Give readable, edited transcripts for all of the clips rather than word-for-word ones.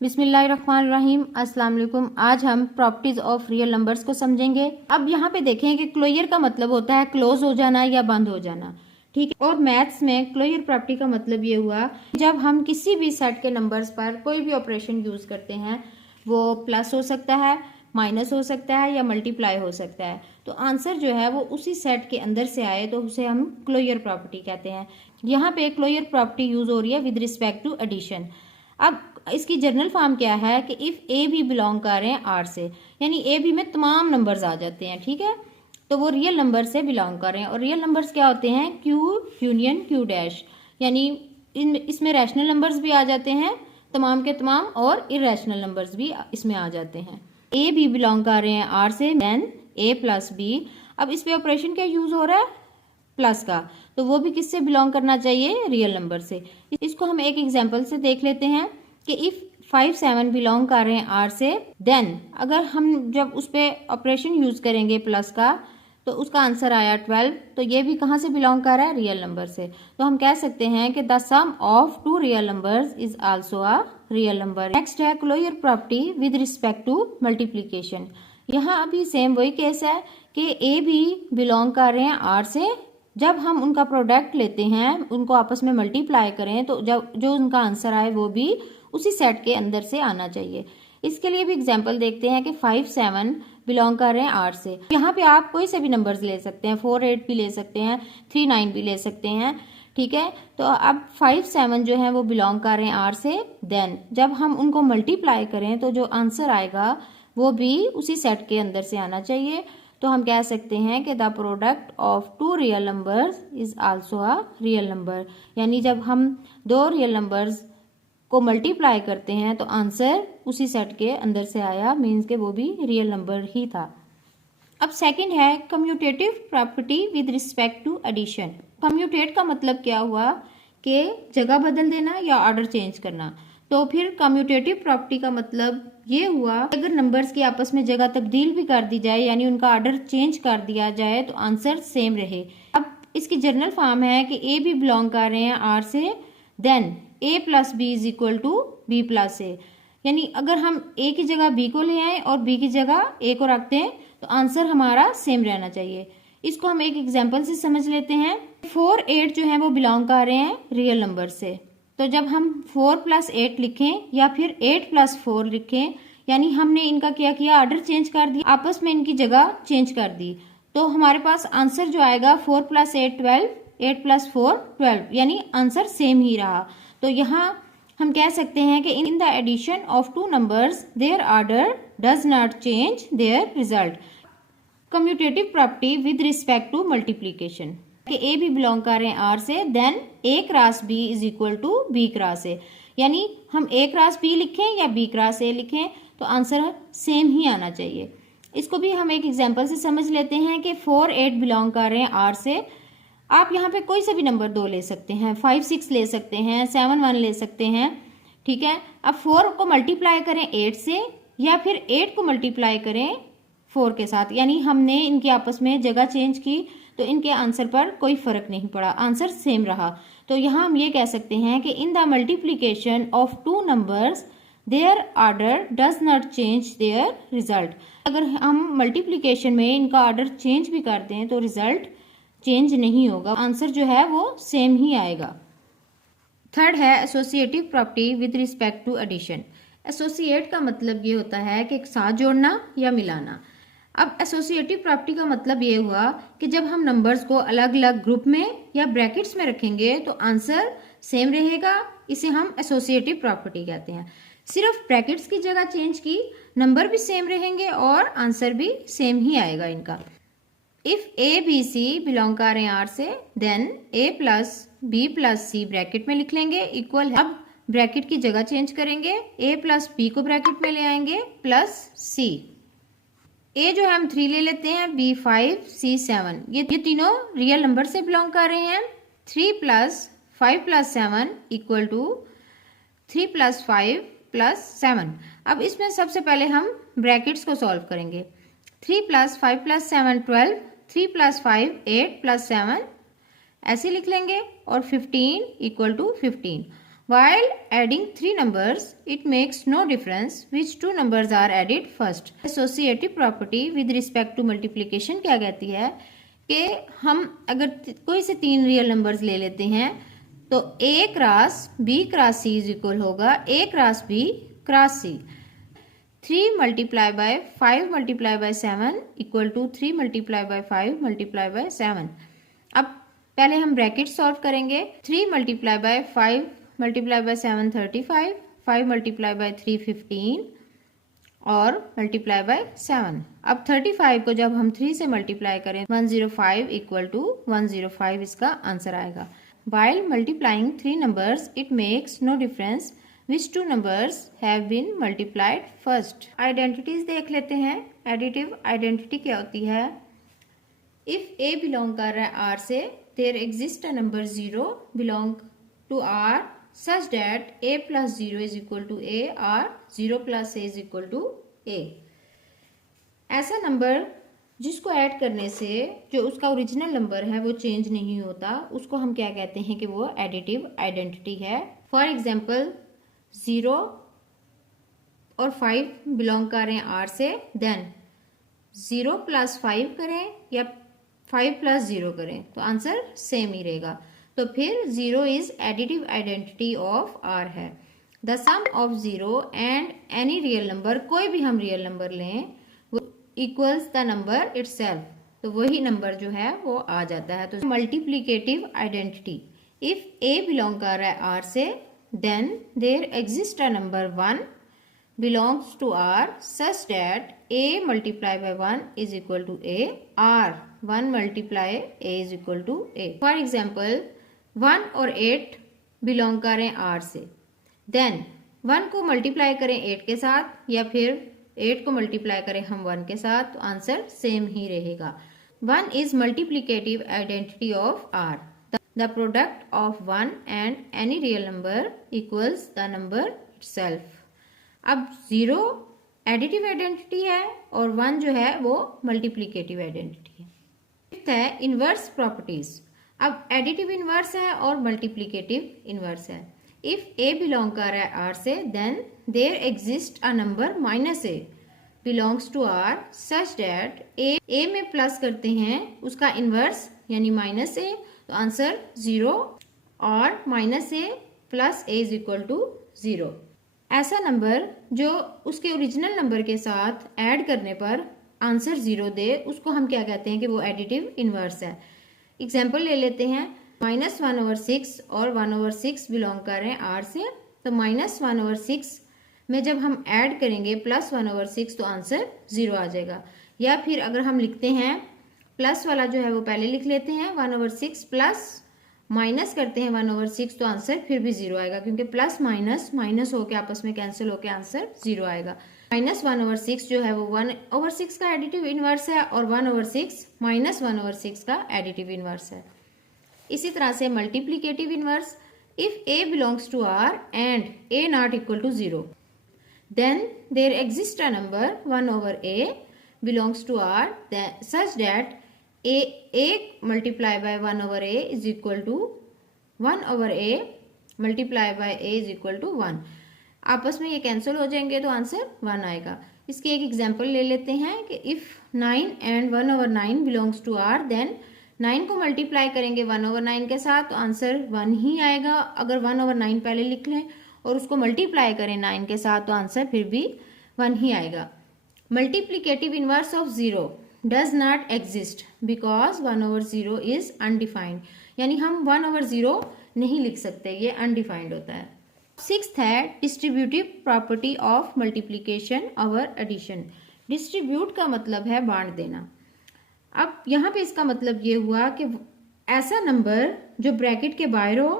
बिस्मिल्लाहिर्रहमानिर्रहीम। अस्सलाम वालेकुम। आज हम प्रॉपर्टीज ऑफ रियल नंबर्स को समझेंगे। अब यहाँ पे देखें कि क्लोजर का मतलब होता है क्लोज हो जाना या बंद हो जाना, ठीक है। और मैथ्स में क्लोजर प्रॉपर्टी का मतलब ये हुआ जब हम किसी भी सेट के नंबर्स पर कोई भी ऑपरेशन यूज करते हैं, वो प्लस हो सकता है, माइनस हो सकता है या मल्टीप्लाई हो सकता है, तो आंसर जो है वो उसी सेट के अंदर से आए तो उसे हम क्लोजर प्रॉपर्टी कहते हैं। यहाँ पे क्लोजर प्रॉपर्टी यूज हो रही है विद रिस्पेक्ट टू एडिशन। अब इसकी जनरल फॉर्म क्या है कि इफ ए भी बिलोंग कर रहे हैं आर से, यानी ए बी में तमाम नंबर्स आ जाते हैं, ठीक है, तो वो रियल नंबर से बिलोंग कर रहे हैं। और रियल नंबर्स क्या होते हैं? क्यू यूनियन क्यू डैश, यानी इसमें रैशनल नंबर्स भी आ जाते हैं तमाम के तमाम और इरेशनल नंबर्स भी इसमें आ जाते हैं। ए भी बिलोंग कर रहे हैं आर से, देन ए प्लस बी। अब इस पे ऑपरेशन क्या यूज हो रहा है? प्लस का, तो वो भी किससे बिलोंग करना चाहिए? रियल नंबर से। इसको हम एक एग्जांपल से देख लेते हैं कि इफ 5 7 बिलोंग कर रहे हैं आर से, देन अगर हम जब उस पे ऑपरेशन यूज करेंगे प्लस का, तो उसका आंसर आया 12, तो ये भी कहाँ से बिलोंग कर रहा है? रियल नंबर से। तो हम कह सकते हैं कि the sum of two real numbers is also a real number. Next है closure property with respect to multiplication. यहाँ अभी सेम वही केस है कि ए भी बिलोंग कर रहे हैं आर से, जब हम उनका प्रोडक्ट लेते हैं, उनको आपस में मल्टीप्लाई करें, तो जब जो उनका आंसर आए वो भी उसी सेट के अंदर से आना चाहिए। इसके लिए भी एग्जांपल देखते हैं कि 5 7 बिलोंग कर रहे हैं आर से। यहाँ पे आप कोई से भी नंबर्स ले सकते हैं, 4 8 भी ले सकते हैं, 3 9 भी ले सकते हैं, ठीक है। तो अब 5 7 जो है वो बिलोंग कर रहे हैं आर से, देन जब हम उनको मल्टीप्लाई करें तो जो आंसर आएगा वो भी उसी सेट के अंदर से आना चाहिए। तो हम कह सकते हैं कि the product of two real numbers is also a real number, यानी जब हम दो रियल नंबर्स को मल्टीप्लाई करते हैं तो आंसर उसी सेट के अंदर से आया, मीन्स के वो भी रियल नंबर ही था। अब सेकंड है commutative property with respect to addition. Commutate का मतलब क्या हुआ कि जगह बदल देना या ऑर्डर चेंज करना। तो फिर कम्यूटेटिव प्रॉपर्टी का मतलब ये हुआ अगर नंबर्स की आपस में जगह तब्दील भी कर दी जाए, यानी उनका ऑर्डर चेंज कर दिया जाए, तो आंसर सेम रहे। अब इसकी जनरल फॉर्म है कि ए भी बिलोंग कर रहे हैं आर से, then A plus B is equal to B plus A, यानी अगर हम ए की जगह बी को ले आए और बी की जगह ए को रखते हैं तो आंसर हमारा सेम रहना चाहिए। इसको हम एक एग्जांपल से समझ लेते हैं। 4 8 जो है वो बिलोंग कर रहे हैं रियल नंबर से, तो जब हम 4 + 8 लिखें या फिर 8 + 4 लिखें, यानी हमने इनका क्या किया? ऑर्डर चेंज कर दिया, आपस में इनकी जगह चेंज कर दी, तो हमारे पास आंसर जो आएगा 4 + 8 12, 8 + 4 12, यानी आंसर सेम ही रहा। तो यहाँ हम कह सकते हैं कि in the addition of two numbers their order does not change their result. Commutative property with respect to multiplication कि ए भी बिलोंग कर रहे हैं आर से, then a cross b is equal to b cross a, यानी हम ए cross B लिखें या बी क्रॉस ए लिखें तो आंसर सेम ही आना चाहिए। इसको भी हम एक एग्जांपल से समझ लेते हैं कि 4 8 बिलोंग कर रहे हैं आर से। आप यहाँ पे कोई से भी नंबर 2 ले सकते हैं, 5 6 ले सकते हैं, 7 1 ले सकते हैं, ठीक है। अब 4 को मल्टीप्लाई करें 8 से या फिर 8 को मल्टीप्लाई करें 4 के साथ, यानी हमने इनके आपस में जगह चेंज की तो इनके आंसर पर कोई फर्क नहीं पड़ा, आंसर सेम रहा। तो यहाँ हम ये कह सकते हैं कि in the multiplication of two numbers their order does not change their result. अगर हम मल्टीप्लीकेशन में इनका ऑर्डर चेंज भी करते हैं तो रिजल्ट चेंज नहीं होगा, आंसर जो है वो सेम ही आएगा। थर्ड है associative property with respect to addition. Associate का मतलब ये होता है कि एक साथ जोड़ना या मिलाना। अब एसोसिएटिव प्रॉपर्टी का मतलब ये हुआ कि जब हम नंबर्स को अलग अलग ग्रुप में या ब्रैकेट्स में रखेंगे तो आंसर सेम रहेगा, इसे हम एसोसिएटिव प्रॉपर्टी कहते हैं। सिर्फ ब्रैकेट्स की जगह चेंज की, नंबर भी सेम रहेंगे और आंसर भी सेम ही आएगा इनका। If A B c belong कर रहे हैं आर से, देन ए plus b plus c bracket में लिख लेंगे इक्वल। अब ब्रैकेट की जगह चेंज करेंगे, ए प्लस बी को ब्रैकेट में ले आएंगे प्लस सी। ए जो है हम 3 ले लेते हैं, बी 5 सी 7, ये तीनों रियल नंबर से बिलोंग कर रहे हैं। 3 + 5 + 7 इक्वल टू 3 + 5 + 7। अब इसमें सबसे पहले हम ब्रैकेट्स को सॉल्व करेंगे। 3 + 5 + 7 12, 3 + 5 8 + 7 ऐसे लिख लेंगे और 15 = 15। While adding three numbers, it makes no difference which two numbers are added first. Associative property with respect to multiplication क्या कहती है कि हम अगर कोई से तीन रियल नंबर्स ले लेते हैं तो a cross b cross c is equal होगा a cross b cross c. 3 multiply by 5 multiply by 7 equal to 3 multiply by 5 multiply by 7. अब पहले हम ब्रैकेट सॉल्व करेंगे. 3 multiply by 5 multiply by 7 35, 5 multiply by 3 15 और मल्टीप्लाई बाय 7. अब 35 को जब हम 3 से मल्टीप्लाई करें 105 इक्वल टू 105 इसका आंसर आएगा. While multiplying three numbers, it makes no difference which two numbers have been multiplied first. Identities देख लेते हैं. Additive identity क्या होती है? If A belong कर रहा है R से, there exists a number 0 belong to R such that a plus 0 is equal to a or 0 plus a is equal to a. ऐसा नंबर जिसको ऐड करने से जो उसका ओरिजिनल नंबर है वो चेंज नहीं होता, उसको हम क्या कहते हैं कि वो एडिटिव आइडेंटिटी है. फॉर एग्जाम्पल 0 और 5 बिलोंग कर रहे हैं आर से, देन 0 प्लस 5 करें या 5 प्लस 0 करें तो आंसर सेम ही रहेगा. तो फिर 0 is additive identity of R है. The sum of 0 and any real number, कोई भी हम रियल नंबर लें वो इक्वल्स द नंबर इटसेल्फ, तो वही नंबर जो है वो आ जाता है. तो multiplicative identity, if A belong कर रहा है आर से, then there exist a number 1 belongs to R such that A multiply by 1 is equal to A or 1 multiply A is equal to A. For example 1 और 8 belong करें R से, then 1 को multiply करें 8 के साथ या फिर 8 को मल्टीप्लाई करें हम 1 के साथ तो आंसर सेम ही रहेगा. 1 is multiplicative identity of R. The product of 1 and any real number equals the number itself. अब 0 एडिटिव आइडेंटिटी है और 1 जो है वो मल्टीप्लिकेटिव आइडेंटिटी है. फिफ्थ है इनवर्स प्रॉपर्टीज. अब एडिटिव इनवर्स है और मल्टीप्लिकेटिव इनवर्स है. इफ ए बिलोंग कर रहा है आर से, then there exist a number minus A belongs to R such that A में प्लस करते हैं उसका इनवर्स यानी माइनस ए, तो आंसर 0 और minus a plus a is equal to 0. ऐसा नंबर जो उसके ओरिजिनल नंबर के साथ ऐड करने पर आंसर 0 दे उसको हम क्या कहते हैं कि वो एडिटिव इनवर्स है. एग्जाम्पल ले लेते हैं. -1/6 और 1/6 बिलोंग कर रहे हैं आर से, तो -1/6 में जब हम ऐड करेंगे +1/6 तो आंसर 0 आ जाएगा. या फिर अगर हम लिखते हैं प्लस वाला जो है वो पहले लिख लेते हैं 1/6 प्लस माइनस करते हैं 1/6 तो आंसर फिर भी 0 आएगा, क्योंकि प्लस माइनस माइनस होके आपस में कैंसिल होके आंसर 0 आएगा. -1/6 जो है वो 1/6 का एडिटिव इनवर्स है और 1/6 -1/6 का एडिटिव इनवर्स है. इसी तरह से multiplicative inverse, if a belongs to R and a not equal to 0, then there exist a number 1/a belongs to R such that a multiply by 1/a is equal to 1/a multiply by a is equal to 1. आपस में ये cancel हो जाएंगे तो answer 1 आएगा. इसकी एक example ले लेते हैं कि if 9 and 1/9 belongs to r, then 9 को मल्टीप्लाई करेंगे 1/9 के साथ तो आंसर 1 ही आएगा. अगर 1/9 पहले लिख लें और उसको मल्टीप्लाई करें 9 के साथ तो आंसर फिर भी 1 ही आएगा. Multiplicative inverse of 0 does not exist because 1/0 is undefined, यानी हम 1/0 नहीं लिख सकते, ये अनडिफाइंड होता है. सिक्स्थ है डिस्ट्रीब्यूटिव प्रॉपर्टी ऑफ मल्टीप्लिकेशन और एडिशन. डिस्ट्रीब्यूट का मतलब है बांट देना. अब यहाँ पे इसका मतलब ये हुआ कि ऐसा नंबर जो ब्रैकेट के बाहर हो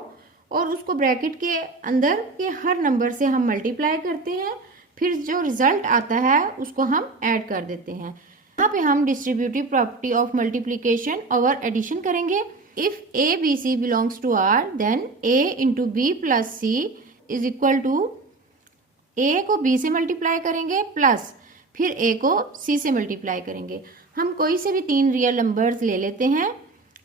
और उसको ब्रैकेट के अंदर के हर नंबर से हम मल्टीप्लाई करते हैं, फिर जो रिजल्ट आता है उसको हम ऐड कर देते हैं. यहाँ पे हम डिस्ट्रीब्यूटिव प्रॉपर्टी ऑफ मल्टीप्लिकेशन और एडिशन करेंगे. If A B C belongs to R, then A into B plus C is equal to A को बी से मल्टीप्लाई करेंगे प्लस फिर ए को सी से मल्टीप्लाई करेंगे. हम कोई से भी 3 रियल नंबर्स ले लेते हैं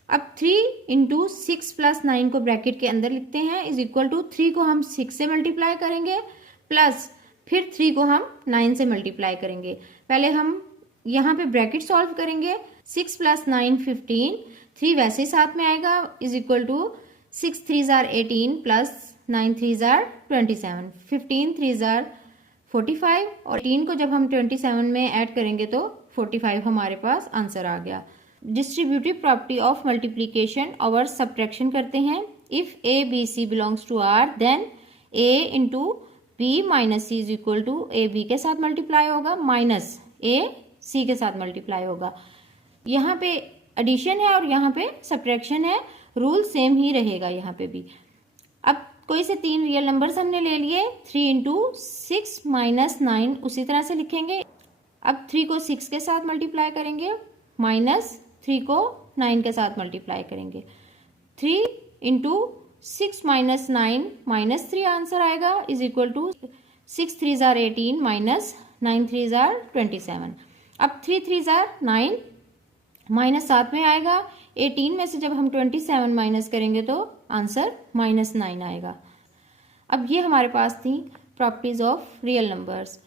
अब 3 इंटू 6 प्लस 9 को ब्रैकेट के अंदर लिखते हैं इज इक्वल टू 3 को हम 6 से मल्टीप्लाई करेंगे प्लस फिर 3 को हम 9 से मल्टीप्लाई करेंगे। पहले हम यहाँ पे ब्रैकेट सॉल्व करेंगे। 6 प्लस 9 15, 3 वैसे ही साथ में आएगा इज इक्वल टू 6 3 जार 18 प्लस 9 3 जार 27, 15 3 जार 45 और 18 को जब हम 27 में ऐड करेंगे तो 45 हमारे पास आंसर आ गया। डिस्ट्रीब्यूटिव प्रॉपर्टी ऑफ मल्टीप्लीकेशन और सब्ट्रैक्शन करते हैं। If A B C belongs to R then A into b minus c is equal to a b के साथ मल्टीप्लाई होगा माइनस ए सी के साथ मल्टीप्लाई होगा। यहाँ पे एडिशन है और यहाँ पे सब्ट्रैक्शन है, रूल सेम ही रहेगा यहाँ पे भी। अब कोई से 3 रियल नंबर्स हमने ले लिए, 3 इंटू 6 माइनस 9 उसी तरह से लिखेंगे। अब 3 को 6 के साथ मल्टीप्लाई करेंगे माइनस 3 को 9 के साथ मल्टीप्लाई करेंगे। 3 इंटू 6 माइनस 9 माइनस 3 आंसर आएगा इज इक्वल टू 6 3 जार 18 माइनस 9 3 जार 27। अब 3 3 जार 9 माइनस 7 में आएगा। 18 में से जब हम 27 माइनस करेंगे तो आंसर -9 आएगा। अब ये हमारे पास थी प्रॉपर्टीज ऑफ रियल नंबर्स।